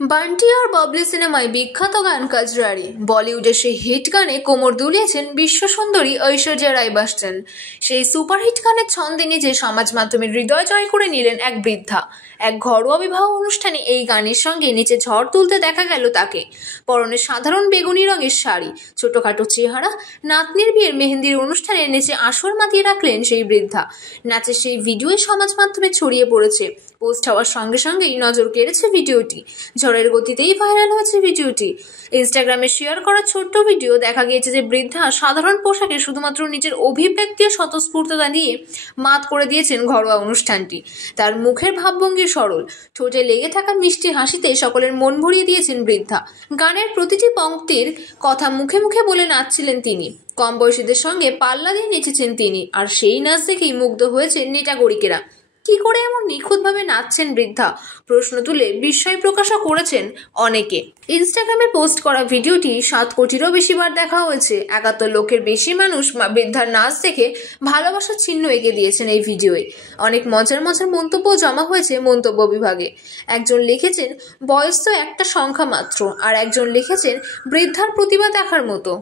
বান্টি আর বাবলি সিনেমায় বিখ্যাত গান কাজরারি। বলিউডের সেই হিট গানে কোমর দুলিয়েছেন বিশ্বসুন্দরী ঐশ্বর্যা রায় বচ্চন। সেই সুপারহিট গানের ছন্দে নিজে সমাজ মাধ্যমের হৃদয় জয় করে নিলেন এক বৃদ্ধা। এক ঘরোয়া বিবাহ অনুষ্ঠানে এই গানের সঙ্গে নিচে ঝড় তুলতে দেখা গেল তাকে। পরনে সাধারণ বেগুনি রঙের শাড়ি, ছোটখাটো চেহারা, নাতনির বিয়ের মেহেন্দির অনুষ্ঠানে নেচে আসর মাতিয়ে রাখলেন সেই বৃদ্ধা। নাচের সেই ভিডিও সমাজ মাধ্যমে ছড়িয়ে পড়েছে। পোস্ট হওয়ার সঙ্গে সঙ্গেই নজর কেড়েছে ভিডিওটি। ঝড়ের গতিতেই ভাইরাল হয়েছে ভিডিওটি। ইনস্টাগ্রামে শেয়ার করা ছোট্ট ভিডিও দেখা গিয়েছে যে বৃদ্ধা সাধারণ পোশাকে শুধুমাত্র নিজের অভিব্যক্তি ও স্বতঃস্ফূর্ততা দিয়ে মাত করে দিয়েছেন ঘরোয়া অনুষ্ঠানটি। তার মুখের ভাবভঙ্গি সরল, ঠোঁটে লেগে থাকা মিষ্টি হাসিতে সকলের মন ভরিয়ে দিয়েছেন বৃদ্ধা। গানের প্রতিটি পংক্তির কথা মুখে মুখে বলে নাচছিলেন তিনি। কম বয়সীদের সঙ্গে পাল্লা দিয়ে নেচেছেন তিনি। আর সেই নাচ দেখেই মুগ্ধ হয়েছেন নেটাগরিকেরা। কি করে এমন নিখুঁতভাবে নাচছেন বৃদ্ধা, প্রশ্ন তুলে বিস্ময় প্রকাশও করেছেন অনেকে। ইনস্টাগ্রামে পোস্ট করা ভিডিওটি 7 কোটিরও বেশি বার দেখা হয়েছে। 71 লক্ষের বেশি মানুষ বৃদ্ধার নাচ দেখে ভালোবাসার চিহ্ন এঁকে দিয়েছেন এই ভিডিওয়ে। অনেক মজার মজার মন্তব্য জমা হয়েছে মন্তব্য বিভাগে। একজন লিখেছেন, বয়স তো একটা সংখ্যা মাত্র, আর একজন লিখেছেন, বৃদ্ধার প্রতিভা দেখার মতো।